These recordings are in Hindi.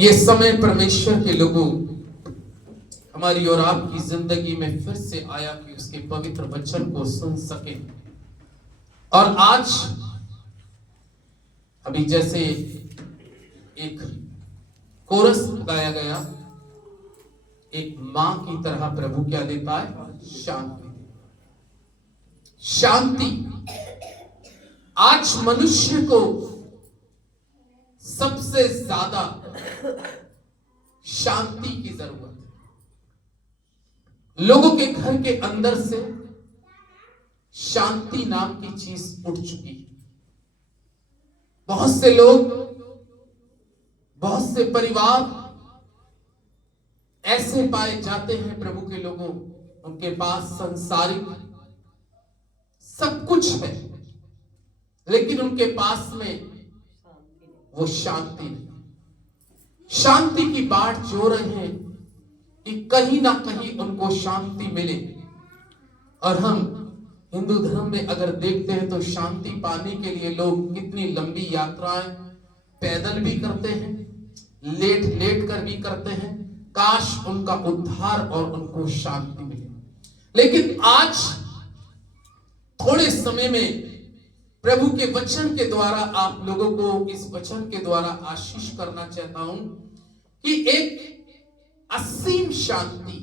ये समय परमेश्वर के लोगों हमारी और आपकी जिंदगी में फिर से आया कि उसके पवित्र वचन को सुन सके। और आज अभी जैसे एक कोरस गाया गया, एक मां की तरह प्रभु क्या देता है? शांति। शांति आज मनुष्य को सबसे ज्यादा शांति की जरूरत है। लोगों के घर के अंदर से शांति नाम की चीज उठ चुकी है। बहुत से लोग, बहुत से परिवार ऐसे पाए जाते हैं प्रभु के लोगों, उनके पास संसारिक सब कुछ है लेकिन उनके पास में वो शांति नहीं। शांति की बाट जो रहे हैं कि कहीं ना कहीं उनको शांति मिले। और हम हिंदू धर्म में अगर देखते हैं तो शांति पाने के लिए लोग कितनी लंबी यात्राएं पैदल भी करते हैं, लेट लेट कर भी करते हैं, काश उनका उद्धार और उनको शांति मिले। लेकिन आज थोड़े समय में प्रभु के वचन के द्वारा आप लोगों को इस वचन के द्वारा आशीष करना चाहता हूं कि एक असीम शांति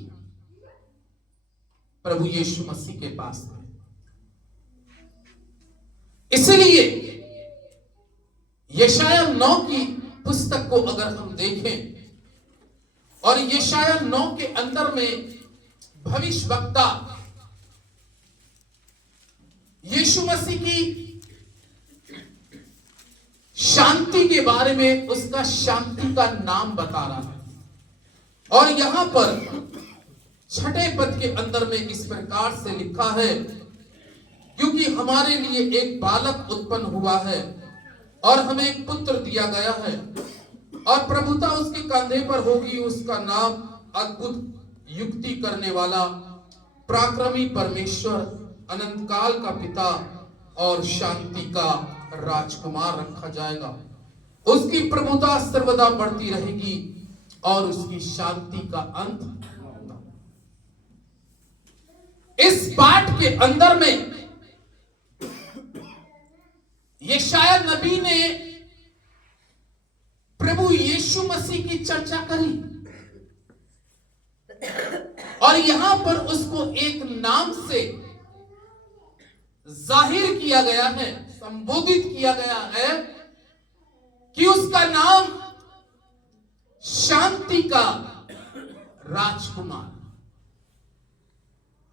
प्रभु यीशु मसीह के पास है। इसलिए यशाया 9 की पुस्तक को अगर हम देखें और यशाया 9 के अंदर में भविष्यवक्ता यीशु मसीह की शांति के बारे में उसका शांति का नाम बता रहा है। और यहां पर 6ठे पद के अंदर में इस प्रकार से लिखा है, क्योंकि हमारे लिए एक बालक उत्पन्न हुआ है और हमें एक पुत्र दिया गया है और प्रभुता उसके कंधे पर होगी। उसका नाम अद्भुत युक्ति करने वाला, पराक्रमी परमेश्वर, अनंत काल का पिता और शांति का राजकुमार रखा जाएगा। उसकी प्रभुता सर्वदा बढ़ती रहेगी और उसकी शांति का अंत होगा। इस पाठ के अंदर में यशाया नबी ने प्रभु यीशु मसीह की चर्चा करी और यहां पर उसको एक नाम से जाहिर किया गया है, संबोधित किया गया है कि उसका नाम शांति का राजकुमार।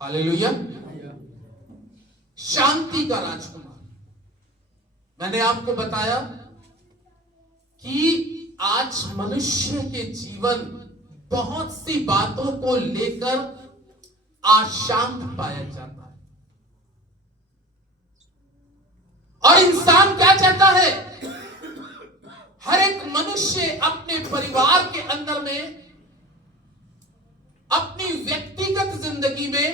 हालेलुया। शांति का राजकुमार। मैंने आपको बताया कि आज मनुष्य के जीवन बहुत सी बातों को लेकर अशांत पाया जाता है और इंसान क्या चाहता है? हर एक मनुष्य अपने परिवार के अंदर में, अपनी व्यक्तिगत जिंदगी में,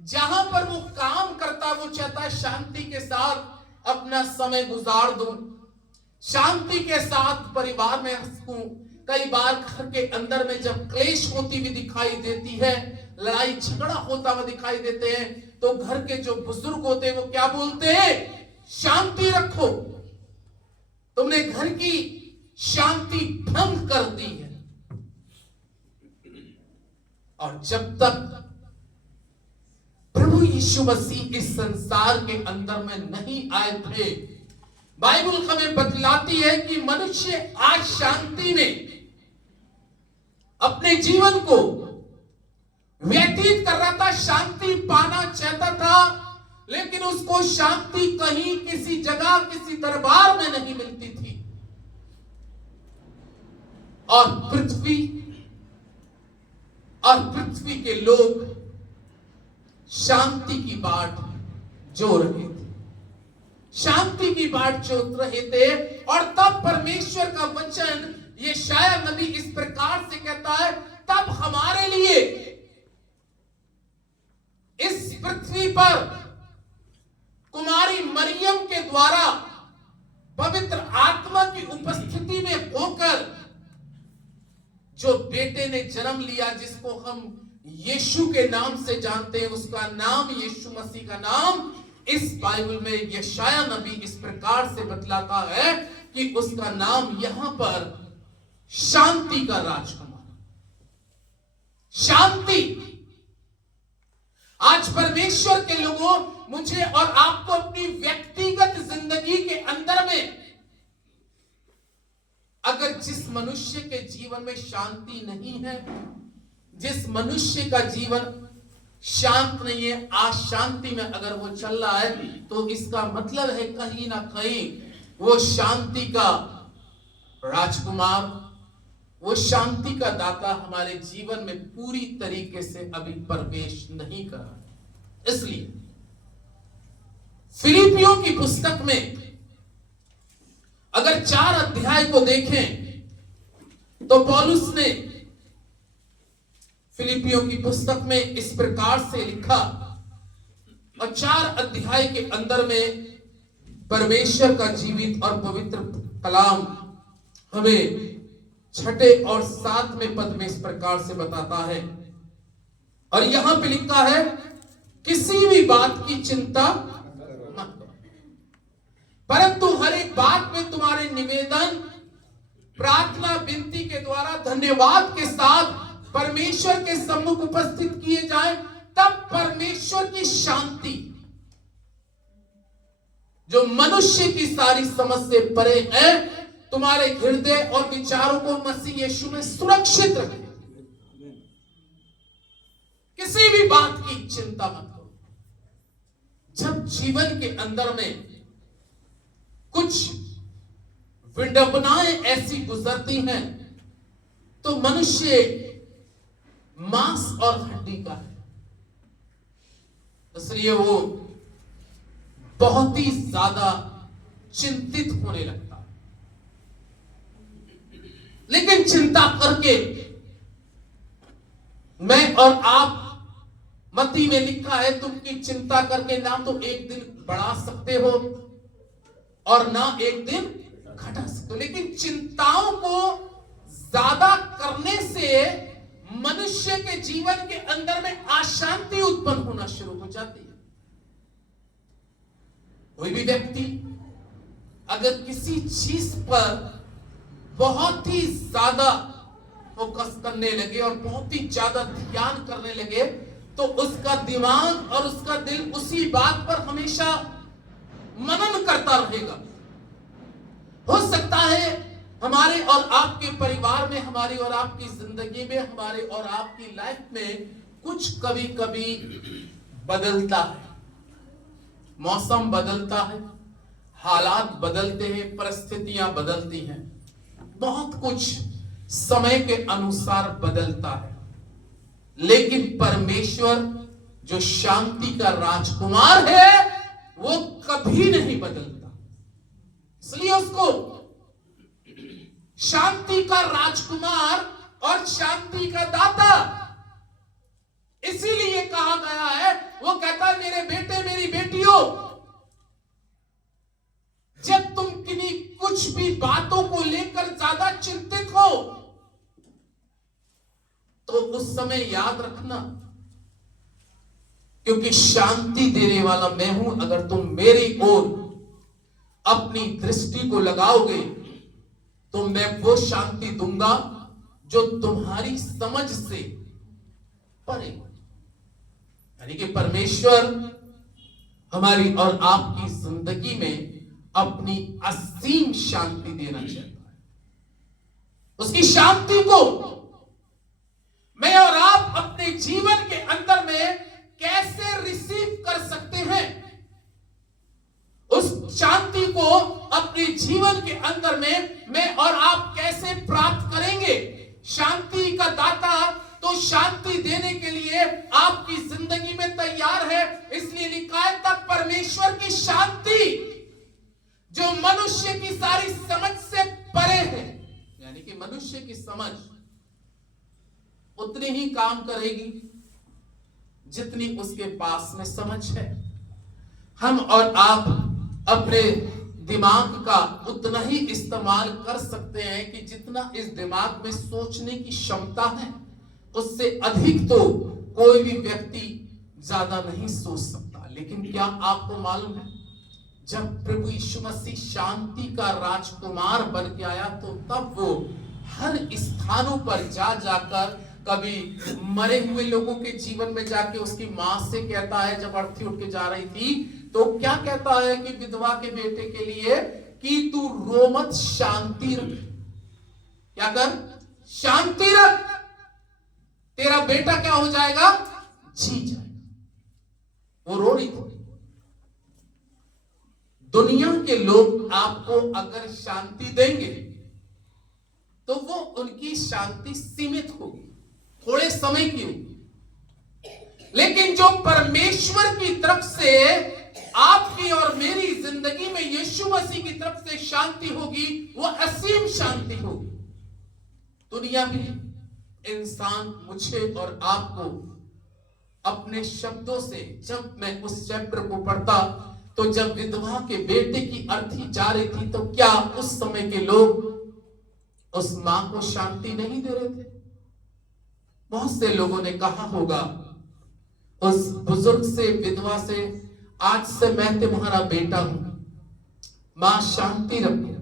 जहां पर वो काम करता, वो चाहता है शांति के साथ अपना समय गुजार दूं, शांति के साथ परिवार में हंसूं। कई बार घर के अंदर में जब क्लेश होती हुई दिखाई देती है, लड़ाई झगड़ा होता हुआ दिखाई देते हैं, तो घर के जो बुजुर्ग होते हैं वो क्या बोलते हैं? शांति रखो, तुमने घर की शांति भंग कर दी है। और जब तक प्रभु यीशु मसीह इस संसार के अंदर में नहीं आए थे, बाइबल हमें बतलाती है कि मनुष्य आज शांति में अपने जीवन को व्यतीत कर रहा था, शांति पाना चाहता था, लेकिन उसको शांति कहीं किसी जगह, किसी दरबार में नहीं मिलती थी। और पृथ्वी के लोग शांति की बाट जो रहे थे, शांति की बाट जो रहे थे। और तब परमेश्वर का वचन यशाया नबी इस प्रकार से कहता है, तब हमारे लिए इस पृथ्वी पर कुमारी मरियम के द्वारा पवित्र आत्मा की उपस्थिति में होकर जो बेटे ने जन्म लिया, जिसको हम यीशु के नाम से जानते हैं, उसका नाम यीशु मसीह का नाम इस बाइबल में यशाया नबी इस प्रकार से बतलाता है कि उसका नाम यहां पर शांति का राजकुमार। शांति। आज परमेश्वर के लोगों, मुझे और आपको अपनी व्यक्तिगत जिंदगी के अंदर में अगर जिस मनुष्य के जीवन में शांति नहीं है, जिस मनुष्य का जीवन शांत नहीं है, अशांति में अगर वो चल रहा है, तो इसका मतलब है कहीं ना कहीं वो शांति का राजकुमार, वो शांति का दाता हमारे जीवन में पूरी तरीके से अभी प्रवेश नहीं कर रहा। इसलिए फिलिपियों की पुस्तक में अगर 4 अध्याय को देखें तो पौलुस ने फिलिपियों की पुस्तक में इस प्रकार से लिखा, और 4 अध्याय के अंदर में परमेश्वर का जीवित और पवित्र कलाम हमें 6 और 7वें पद में इस प्रकार से बताता है। और यहां पे लिखा है, किसी भी बात की चिंता मत करो, परंतु हर एक बात में तुम्हारे निवेदन, प्रार्थना, विनती के द्वारा धन्यवाद के साथ परमेश्वर के सम्मुख उपस्थित किए जाए, तब परमेश्वर की शांति जो मनुष्य की सारी समझ से परे है, तुम्हारे हृदय और विचारों को मसीह यीशु में सुरक्षित रखे। किसी भी बात की चिंता मत करो। जब जीवन के अंदर में कुछ विडंबनाएं ऐसी गुजरती हैं, तो मनुष्य मांस और हड्डी का है, इसलिए वो बहुत ही ज्यादा चिंतित होने लगता है। लेकिन चिंता करके, मैं और आप, मत्ती में लिखा है, तुम की चिंता करके ना तो एक दिन बढ़ा सकते हो और ना एक दिन घटा सकते हो। लेकिन चिंताओं को ज्यादा करने से मनुष्य के जीवन के अंदर में अशांति उत्पन्न होना शुरू हो जाती है। कोई भी व्यक्ति अगर किसी चीज पर बहुत ही ज्यादा फोकस करने लगे और बहुत ही ज्यादा ध्यान करने लगे, तो उसका दिमाग और उसका दिल उसी बात पर हमेशा मनन करता रहेगा। हो सकता है हमारे और आपके परिवार में, हमारी और आपकी जिंदगी में, हमारे और आपकी लाइफ में कुछ कभी कभी बदलता है, मौसम बदलता है, हालात बदलते हैं, परिस्थितियां बदलती हैं, बहुत कुछ समय के अनुसार बदलता है। लेकिन परमेश्वर जो शांति का राजकुमार है, वो कभी नहीं बदलता। इसलिए उसको शांति का राजकुमार और शांति का दाता इसीलिए कहा गया है। वो कहता है, मेरे बेटे, मेरी बेटियों, जब तुम किन्हीं कुछ भी बातों को लेकर ज्यादा चिंतित हो, तो उस समय याद रखना, क्योंकि शांति देने वाला मैं हूं। अगर तुम मेरी ओर अपनी दृष्टि को लगाओगे, तो मैं वो शांति दूंगा जो तुम्हारी समझ से परे। यानी कि परमेश्वर हमारी और आपकी जिंदगी में अपनी असीम शांति देना चाहता है। उसकी शांति को मैं और आप अपने जीवन के अंदर में कैसे रिसीव कर सकते हैं, उस शांति को अपने जीवन के अंदर में मैं और आप कैसे प्राप्त करेंगे। शांति का दाता तो शांति देने के लिए आपकी जिंदगी में तैयार है। इसलिए लिखा है, तब परमेश्वर की शांति जो मनुष्य की सारी समझ से परे है, यानी कि मनुष्य की समझ उतनी ही काम करेगी जितनी उसके पास में समझ है। हम और आप अपने दिमाग का उतना ही इस्तेमाल कर सकते हैं कि जितना इस दिमाग में सोचने की क्षमता है, उससे अधिक तो कोई भी व्यक्ति ज्यादा नहीं सोच सकता। लेकिन क्या आपको मालूम है, जब प्रभु यीशु मसीह शांति का राजकुमार बन के आया, तो तब वो हर स्थानों पर जा जाकर, कभी मरे हुए लोगों के जीवन में जाके उसकी मां से कहता है, जब अर्थी उठ के जा रही थी तो क्या कहता है कि विधवा के बेटे के लिए कि तू रो मत, शांति रख। क्या कर? शांति रख, तेरा बेटा क्या हो जाएगा? जी जाएगा। वो रो रही थी। दुनिया के लोग आपको अगर शांति देंगे तो वो उनकी शांति सीमित होगी, थोड़े समय की होगी। लेकिन जो परमेश्वर की तरफ से आपकी और मेरी जिंदगी में यीशु मसीह की तरफ से शांति होगी, वो असीम शांति होगी। दुनिया में इंसान मुझे और आपको अपने शब्दों से, जब मैं उस चैप्टर को पढ़ता, तो जब विधवा के बेटे की अर्थी जा रही थी, तो क्या उस समय के लोग उस मां को शांति नहीं दे रहे थे? बहुत से लोगों ने कहा होगा उस बुजुर्ग से, विधवा से, आज से मैं तुम्हारा बेटा हूं, मां शांति रखो।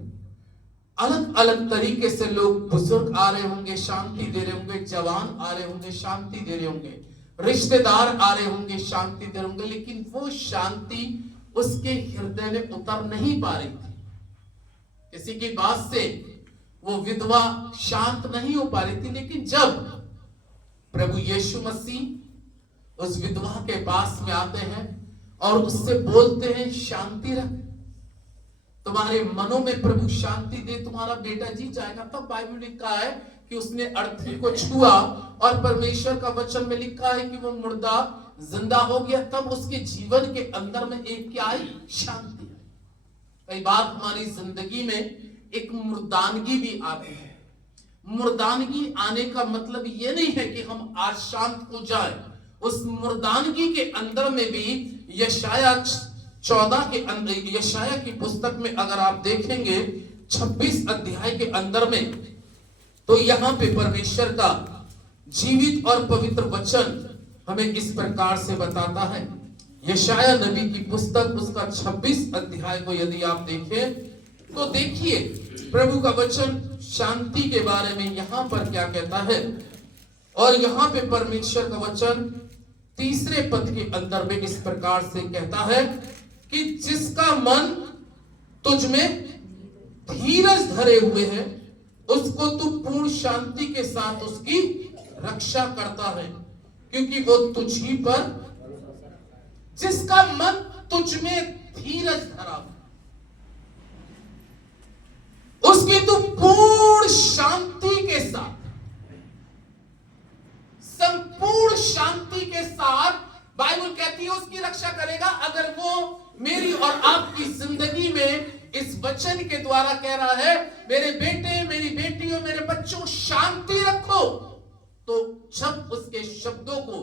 अलग अलग तरीके से लोग, बुजुर्ग आ रहे होंगे शांति दे रहे होंगे, जवान आ रहे होंगे शांति दे रहे होंगे, रिश्तेदार आ रहे होंगे शांति दे रहे होंगे, लेकिन वो शांति उसके हृदय में उतर नहीं पा रही थी। किसी की बात से वो विधवा शांत नहीं हो पा रही थी। लेकिन जब प्रभु यीशु मसीह उस विधवा के पास में आते हैं और उससे बोलते हैं, शांति रख, तुम्हारे मनों में प्रभु शांति दे, तुम्हारा बेटा जी जाएगा, तब बाइबल में लिखा है कि उसने अर्थी को छुआ और परमेश्वर का वचन में लिखा है कि वो मुर्दा जिंदा हो गया। तब उसके जीवन के अंदर में एक क्या आई? शांति। कई बार हमारी जिंदगी में एक मुर्दानगी भी आती है। मुर्दानगी आने का मतलब ये नहीं है कि हम आज शांत हो जाए। उस मुर्दानगी के अंदर में भी यशाया 14 के अंदर, यशाया की पुस्तक में अगर आप देखेंगे 26 अध्याय के अंदर में, तो यहां पे परमेश्वर का जीवित और पवित्र वचन हमें इस प्रकार से बताता है। यशाया नबी की पुस्तक उसका 26 अध्याय को यदि आप देखें तो देखिए प्रभु का वचन शांति के बारे में यहां पर क्या कहता है। और यहां पे परमेश्वर का वचन 3 पद के अंदर में इस प्रकार से कहता है कि जिसका मन तुझ में धीरज धरे हुए है, उसको तू पूर्ण शांति के साथ उसकी रक्षा करता है, क्योंकि वो तुझी पर, जिसका मन तुझ में धीरज धरा, उसकी तू पूर्ण शांति के साथ, संपूर्ण शांति के साथ बाइबल कहती है उसकी रक्षा करेगा। अगर वो मेरी और आपकी जिंदगी में इस वचन के द्वारा कह रहा है, मेरे बेटे, मेरी बेटियों, मेरे बच्चों, शांति रखो, तो जब उसके शब्दों को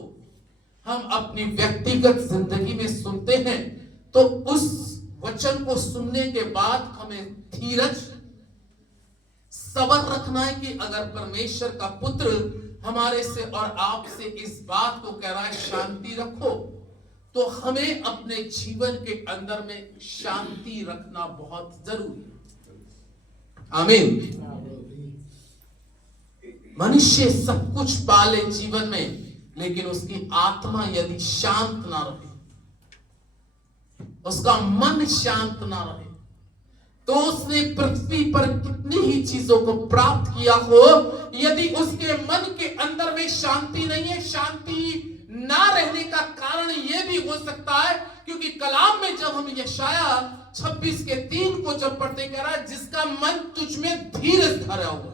हम अपनी व्यक्तिगत जिंदगी में सुनते हैं, तो उस वचन को सुनने के बाद हमें धीरज, सब्र रखना है कि अगर परमेश्वर का पुत्र हमारे से और आपसे इस बात को कह रहा है शांति रखो, तो हमें अपने जीवन के अंदर में शांति रखना बहुत जरूरी है। आमीन। मनुष्य सब कुछ पाले जीवन में, लेकिन उसकी आत्मा यदि शांत ना रहे, उसका मन शांत ना रहे, तो उसने पृथ्वी पर कितनी ही चीजों को प्राप्त किया हो, यदि उसके मन के अंदर में शांति नहीं है, शांति ना रहने का कारण यह भी हो सकता है क्योंकि कलाम में जब हम यशाया 26 के 3 को जब पढ़ते, कह रहा है जिसका मन तुझ में धीरज धरा हुआ।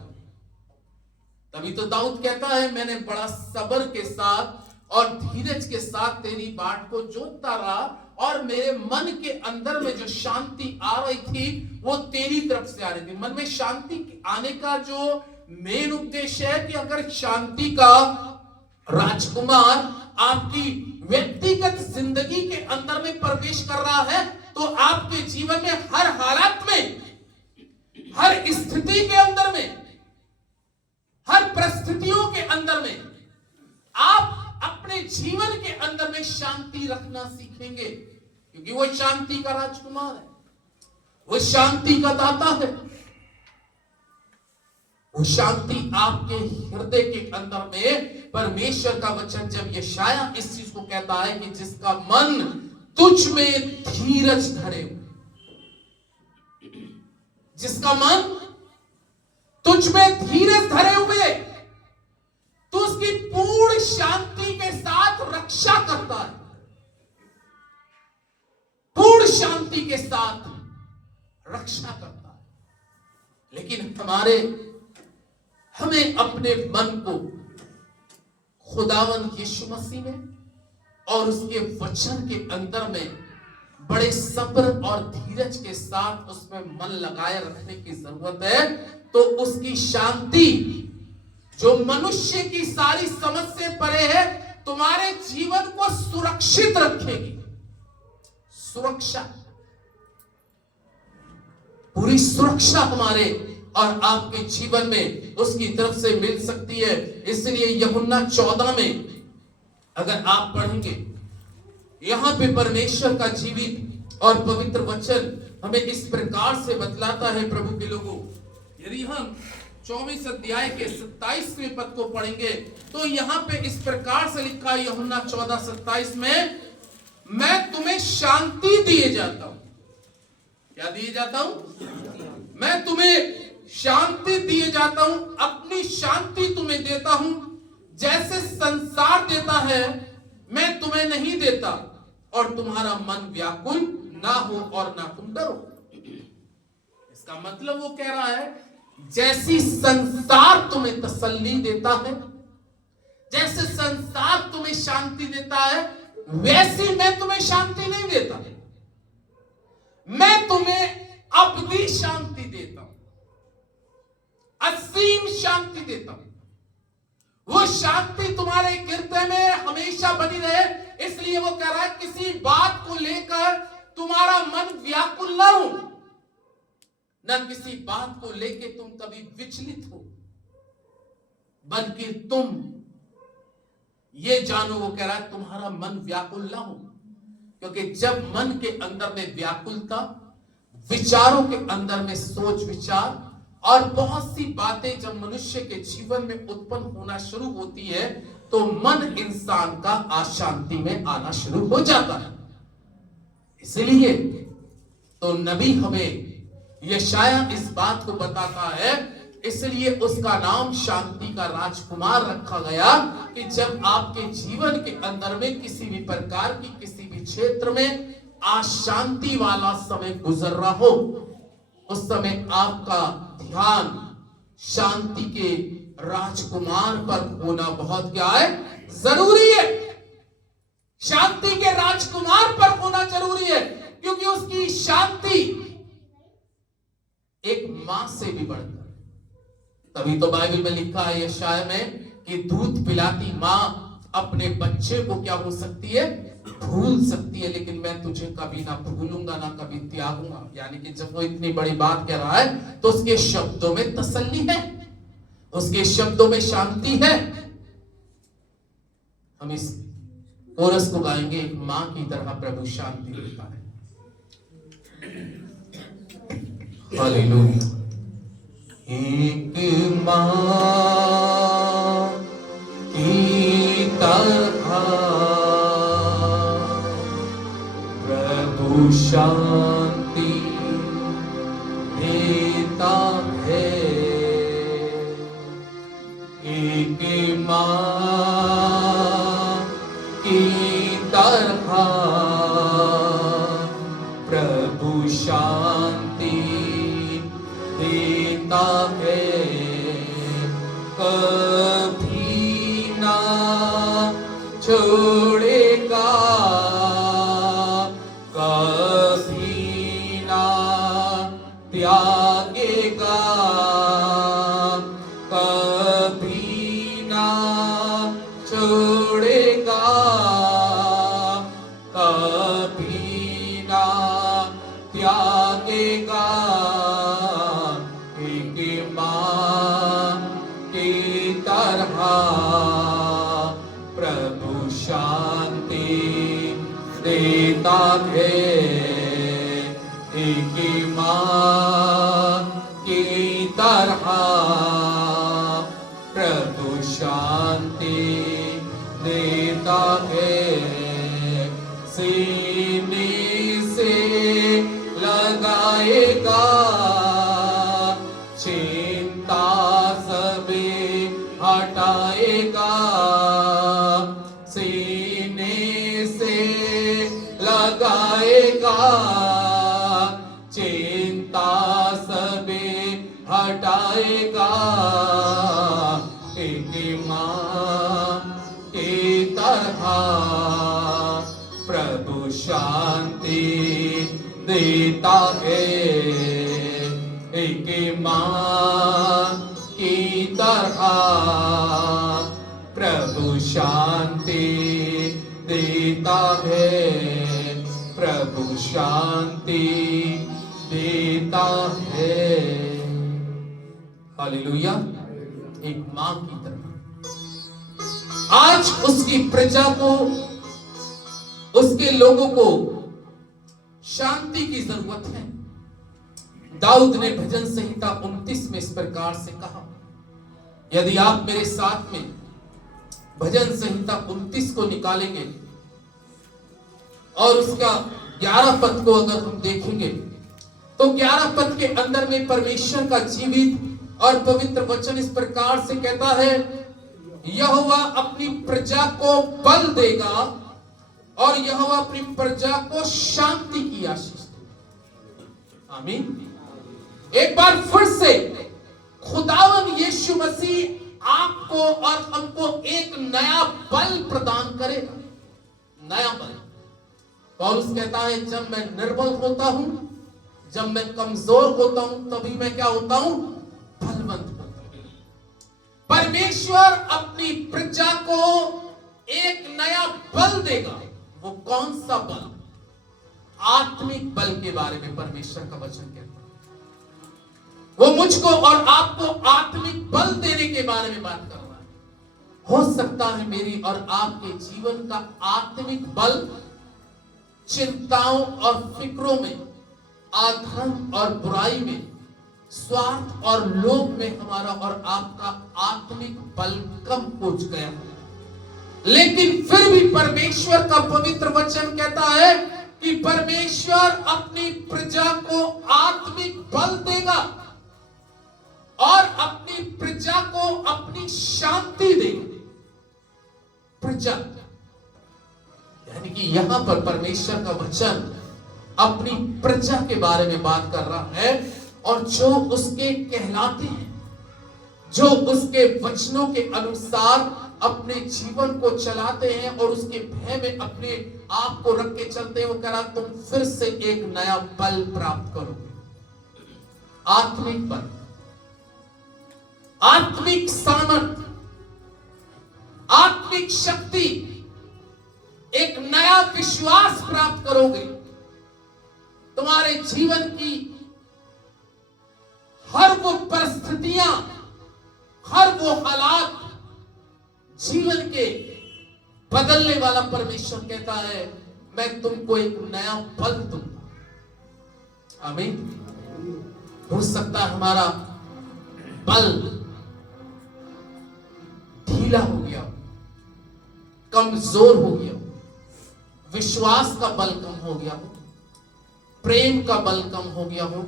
तभी तो दाऊद कहता है, मैंने बड़ा सब्र के साथ और धीरज के साथ तेरी बाट को जोतता रहा, और मेरे मन के अंदर में जो शांति आ रही थी वो तेरी तरफ से आ रही थी। मन में शांति आने का जो मेन उद्देश्य है कि अगर शांति का राजकुमार आपकी व्यक्तिगत जिंदगी के अंदर में प्रवेश कर रहा है, तो आपके जीवन में हर हालात में, हर स्थिति के अंदर में, हर परिस्थितियों के अंदर में आप अपने जीवन के अंदर में शांति रखना सीखेंगे, क्योंकि वो शांति का राजकुमार है, वो शांति का दाता है। वो शांति आपके हृदय के अंदर में, परमेश्वर का वचन जब यशाया इस चीज को कहता है कि जिसका मन तुझ में धीरज धरे, जिसका मन तुझ में धीरज धरे हुए, तो उसकी पूर्ण शांति के साथ रक्षा करता है, पूर्ण शांति के साथ रक्षा करता है। लेकिन हमें अपने मन को खुदावन यीशु मसीह में और उसके वचन के अंदर में बड़े सब्र और धीरज के साथ उसमें मन लगाए रखने की जरूरत है। तो उसकी शांति जो मनुष्य की सारी समझ से परे है, तुम्हारे जीवन को सुरक्षित रखेगी। सुरक्षा, पूरी सुरक्षा हमारे और आपके जीवन में उसकी तरफ से मिल सकती है। इसलिए यूहन्ना 14 में अगर आप पढ़ेंगे, यहां पे परमेश्वर का जीवित और पवित्र वचन हमें इस प्रकार से बतलाता है प्रभु के लोगों। यदि हम 24 अध्याय के 27वें पद को पढ़ेंगे तो यहां पे इस प्रकार से लिखा है, यूहन्ना 14:27 में, मैं तुम्हें शांति दिए जाता हूं। क्या दिए जाता हूं? मैं तुम्हें शांति दिए जाता हूं, अपनी शांति तुम्हें देता हूं। जैसे संसार देता है मैं तुम्हें नहीं देता, और तुम्हारा मन व्याकुल ना हो और ना तुम डरो। इसका मतलब वो कह रहा है, जैसी संसार तुम्हें तसल्ली देता है, जैसे संसार तुम्हें शांति देता है, वैसी मैं तुम्हें शांति नहीं देता। मैं तुम्हें अबदी शांति देता हूं, असीम शांति देता हूं। वो शांति तुम्हारे हृदय में हमेशा बनी रहे। इसलिए वो कह रहा है, किसी बात को लेकर तुम्हारा मन व्याकुल ना हो, न किसी बात को लेकर तुम कभी विचलित हो, बल्कि तुम ये जानो, वो कह रहा है तुम्हारा मन व्याकुल ना हो। क्योंकि जब मन के अंदर में व्याकुलता, विचारों के अंदर में सोच विचार और बहुत सी बातें जब मनुष्य के जीवन में उत्पन्न होना शुरू होती है, तो मन इंसान का अशांति में आना शुरू हो जाता है। इसलिए तो नबी हमें यशाया इस बात को बताता है, इसलिए उसका नाम शांति का राजकुमार रखा गया, कि जब आपके जीवन के अंदर में किसी भी प्रकार की किसी भी क्षेत्र में अशांति वाला समय गुजर रहा हो, उस समय आपका ध्यान शांति के राजकुमार पर होना बहुत क्या है, जरूरी है। शांति के राजकुमार पर होना जरूरी है, क्योंकि उसकी शांति एक मां से भी बढ़कर। तभी तो बाइबल में लिखा है यशाया में कि दूध पिलाती मां अपने बच्चे को क्या हो सकती है, भूल सकती है, लेकिन मैं तुझे कभी ना भूलूंगा ना कभी त्यागूंगा। यानी कि जब वो इतनी बड़ी बात कह रहा है तो उसके शब्दों में तसल्ली है, उसके शब्दों में शांति है। हम इस कोरस को गाएंगे, एक मां की तरह प्रभु शांति देता है। हालेलुया। एक मां की तरह प्रभु शांति देता है। एक मां की तरह प्रभु शांति देता है। कभी ना छोड़ेगा, कभी ना त्यागेगा, कभी ना छोड़ेगा, कभी ना है एक मां की तरह, प्रभु शांति देता है। सीने से लगाएगा चिंता सभी हटाएगा। सीने से लगाएगा चिंता सभी हटाएगा। एक मां की तरह प्रभु शांति देता है। एक मां की तरह प्रभु शांति देता है। प्रभु शांति देता है। हालेलुया। एक मां की तरह आज उसकी प्रजा को, उसके लोगों को शांति की जरूरत है। दाऊद ने भजन संहिता 29 में इस प्रकार से कहा, यदि आप मेरे साथ में भजन संहिता 29 को निकालेंगे और उसका 11 पद को अगर हम देखेंगे तो 11 पद के अंदर में परमेश्वर का जीवित और पवित्र वचन इस प्रकार से कहता है, यहोवा अपनी प्रजा को बल देगा और यहोवा अपनी प्रजा को शांति की आशीष देगा। आमीन। एक बार फिर से खुदावन यीशु मसीह आपको और हमको एक नया बल प्रदान करेगा। नया बल। पौलुस कहता है, जब मैं निर्बल होता हूं, जब मैं कमजोर होता हूं, तभी मैं क्या होता हूं? बलवंत होता हूं। परमेश्वर अपनी प्रजा को एक नया बल देगा। वो कौन सा बल? आत्मिक बल के बारे में परमेश्वर का वचन कहता है। वो मुझको और आपको आत्मिक बल देने के बारे में बात कर रहा है। हो सकता है मेरी और आपके जीवन का आत्मिक बल चिंताओं और फिक्रों में, आधन और बुराई में, स्वार्थ और लोभ में हमारा और आपका आत्मिक बल कम हो गया। लेकिन फिर भी परमेश्वर का पवित्र वचन कहता है कि परमेश्वर अपनी प्रजा को आत्मिक बल देगा और अपनी प्रजा को अपनी शांति देगा। प्रजा यानी कि यहां पर परमेश्वर का वचन अपनी प्रजा के बारे में बात कर रहा है, और जो उसके कहलाते हैं, जो उसके वचनों के अनुसार अपने जीवन को चलाते हैं और उसके भय में अपने आप को रख के चलते हैं, वो कह रहा तुम फिर से एक नया बल प्राप्त करोगे। आत्मिक बल, आत्मिक सामर्थ, आत्मिक शक्ति, एक नया विश्वास प्राप्त करोगे। तुम्हारे जीवन की हर वो परिस्थितियां, हर वो हालात जीवन के बदलने वाला परमेश्वर कहता है, मैं तुमको एक नया बल दूंगा। आमीन। हो सकता है हमारा बल ढीला हो गया, कमजोर हो गया, विश्वास का बल कम हो गया हो, प्रेम का बल कम हो गया हो,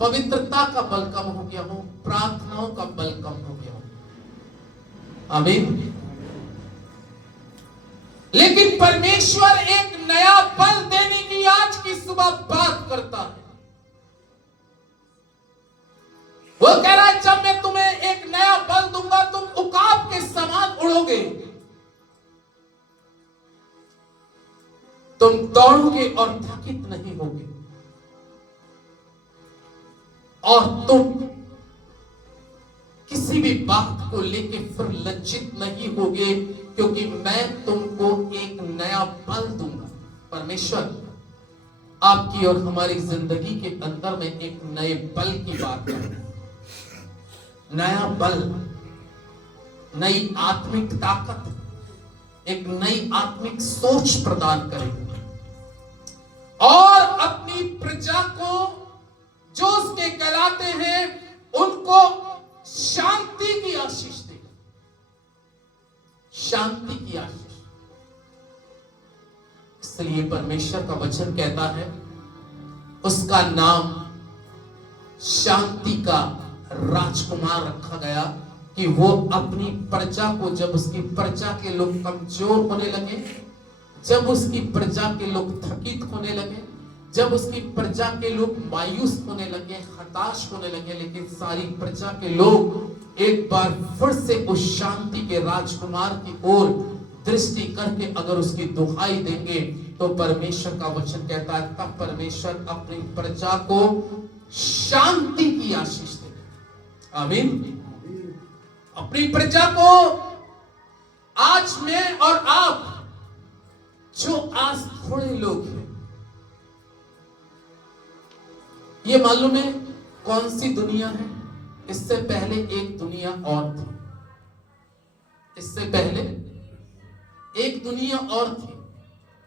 पवित्रता का बल कम हो गया हो, प्रार्थनाओं का बल कम हो गया हो। आमीन। लेकिन परमेश्वर एक नया बल देने की आज की सुबह बात करता है। वो कह रहा है, जब मैं तुम्हें एक नया बल दूंगा, तुम उकाब के समान उड़ोगे, तुम दौड़ोगे और थकित नहीं होगे, और तुम किसी भी बात को लेके फिर लज्जित नहीं होगे, क्योंकि मैं तुमको एक नया बल दूंगा। परमेश्वर आपकी और हमारी जिंदगी के अंदर में एक नए बल की बात कर रहे हैं। नया बल, नई आत्मिक ताकत, एक नई आत्मिक सोच प्रदान करेगा। और अपनी प्रजा को जो उसके कहलाते हैं उनको शांति की आशीष देगा। शांति की आशीष। इसलिए परमेश्वर का वचन कहता है उसका नाम शांति का राजकुमार रखा गया कि वो अपनी प्रजा को, जब उसकी प्रजा के लोग कमजोर होने लगे, जब उसकी प्रजा के लोग थकित होने लगे, जब उसकी प्रजा के लोग मायूस होने लगे, हताश होने लगे, लेकिन सारी प्रजा के लोग एक बार फिर से उस शांति के राजकुमार की ओर दृष्टि करके अगर उसकी दुहाई देंगे तो परमेश्वर का वचन कहता है तब परमेश्वर अपनी प्रजा को शांति की आशीष देगा। आमीन। अपनी प्रजा को आज मैं और आप, जो आज थोड़े लोग हैं, ये मालूम है कौन सी दुनिया है? इससे पहले एक दुनिया और थी। इससे पहले एक दुनिया और थी,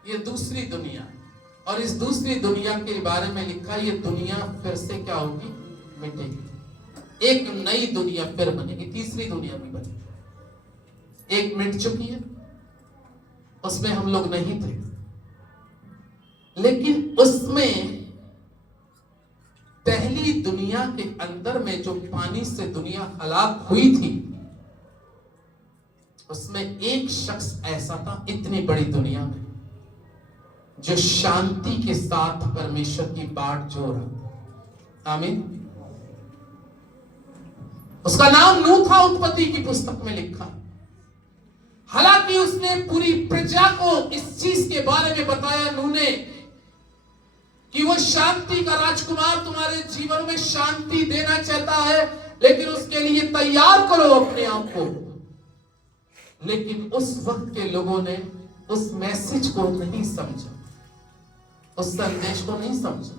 ये दूसरी दुनिया है। और इस दूसरी दुनिया के बारे में लिखा, ये दुनिया फिर से क्या होगी? मिटेगी। एक नई दुनिया फिर बनेगी, तीसरी दुनिया भी बनेगी। एक मिट चुकी है, उसमें हम लोग नहीं थे, लेकिन उसमें पहली दुनिया के अंदर में जो पानी से दुनिया हलाक हुई थी, उसमें एक शख्स ऐसा था इतनी बड़ी दुनिया में जो शांति के साथ परमेश्वर की बाट जो रहा। आमीन। उसका नाम नूह था, उत्पत्ति की पुस्तक में लिखा। हालांकि उसने पूरी प्रजा को इस चीज के बारे में बताया, नूह ने, कि वो शांति का राजकुमार तुम्हारे जीवन में शांति देना चाहता है, लेकिन उसके लिए तैयार करो अपने आप को। लेकिन उस वक्त के लोगों ने उस मैसेज को नहीं समझा, उस संदेश को नहीं समझा।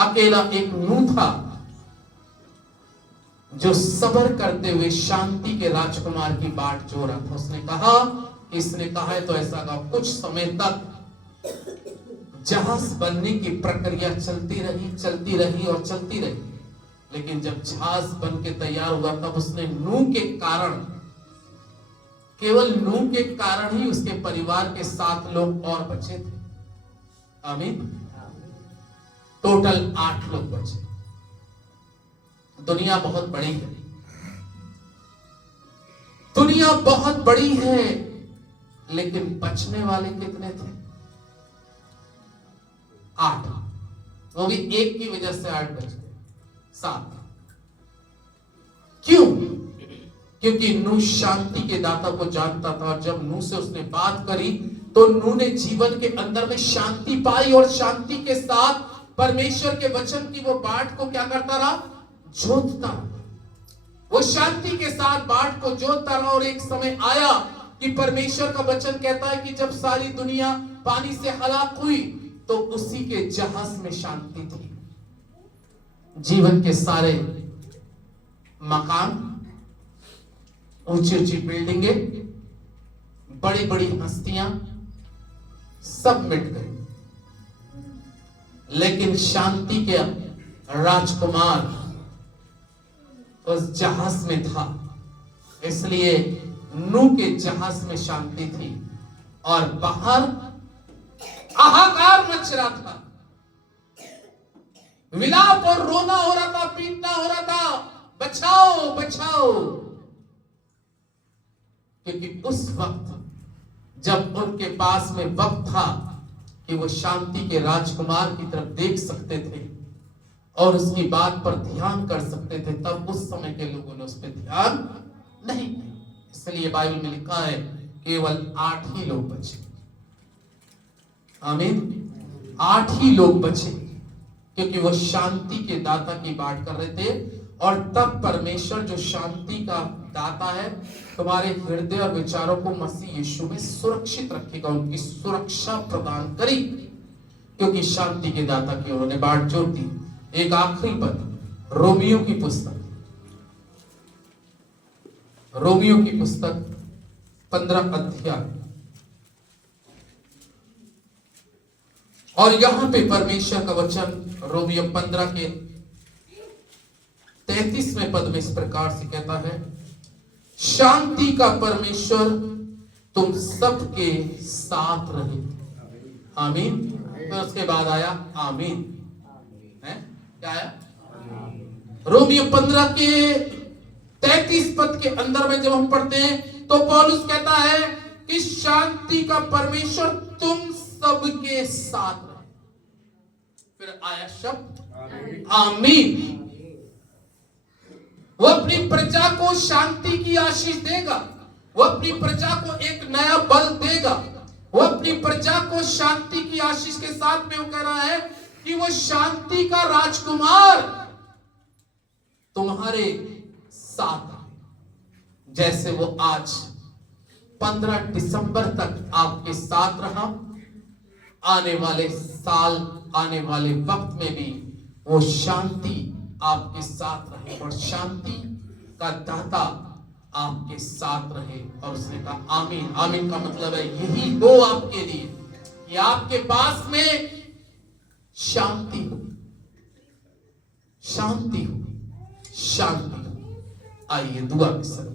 अकेला एक नूह था जो सब्र करते हुए शांति के राजकुमार की बाट जो रहा था। उसने कहा, इसने कहा है तो ऐसा कहा। कुछ समय तक जहाज बनने की प्रक्रिया चलती रही और चलती रही, लेकिन जब जहाज बन के तैयार हुआ तब उसने नूह के कारण, केवल नूह के कारण ही उसके परिवार के 7 लोग और बचे थे। आमीन। टोटल 8 लोग बचे। दुनिया बहुत बड़ी है, दुनिया बहुत बड़ी है, लेकिन बचने वाले कितने थे? 8। वो भी एक की वजह से 8 बच गए, 7। क्यों? क्योंकि नूह शांति के दाता को जानता था, और जब नूह से उसने बात करी तो नूह ने जीवन के अंदर में शांति पाई, और शांति के साथ परमेश्वर के वचन की वो बाट को क्या करता रहा? जोतता। वो शांति के साथ बाट को जोतता रहा, और एक समय आया कि परमेश्वर का वचन कहता है कि जब सारी दुनिया पानी से हलाक हुई तो उसी के जहाज में शांति थी। जीवन के सारे मकान, ऊंची ऊंची बिल्डिंगें, बड़ी बड़ी हस्तियां सब मिट गई, लेकिन शांति के राजकुमार उस जहाज में था। इसलिए नूह के जहाज में शांति थी, और बाहर हाहाकार मच रहा था, विलाप और रोना हो रहा था, पीटना हो रहा था, बचाओ बचाओ। क्योंकि उस वक्त जब उनके पास में वक्त था कि वो शांति के राजकुमार की तरफ देख सकते थे और उसकी बात पर ध्यान कर सकते थे, तब उस समय के लोगों ने उस पर ध्यान नहीं किया। इसलिए बाइबल में लिखा है केवल 8 ही लोग बचे। आमीन। 8 ही लोग बचे, क्योंकि वो शांति के दाता की बात कर रहे थे। और तब परमेश्वर जो शांति का दाता है, तुम्हारे हृदय और विचारों को मसीह यीशु में सुरक्षित रखेगा, उनकी सुरक्षा प्रदान करी, क्योंकि शांति के दाता की उन्होंने बात जोड़ दी। एक आखिरी पद, रोमियो की पुस्तक, रोमियो की पुस्तक 15 अध्याय और यहां पे परमेश्वर का वचन रोमियो 15 के 33वें पद में इस प्रकार से कहता है, शांति का परमेश्वर तुम सबके साथ रहे। आमीन। तो उसके बाद आया आमीन है, क्या आया? रोमियो 15 के 33 पद के अंदर में जब हम पढ़ते हैं तो पौलुस कहता है कि शांति का परमेश्वर तुम सबके साथ रहे। फिर आया शब्द आमीन। वो अपनी प्रजा को शांति की आशीष देगा, वो अपनी प्रजा को एक नया बल देगा, वो अपनी प्रजा को शांति की आशीष के साथ में वो कह रहा है कि वो शांति का राजकुमार तुम्हारे साथ है। जैसे वो आज 15 दिसंबर तक आपके साथ रहा, आने वाले साल, आने वाले वक्त में भी वो शांति आपके साथ रहे और शांति का दाता आपके साथ रहे। और उसने कहा आमीन। आमीन का मतलब है यही हो आपके लिए कि आपके पास में शांति हो, शांति हो, शांति हो। आइए दुआ में सर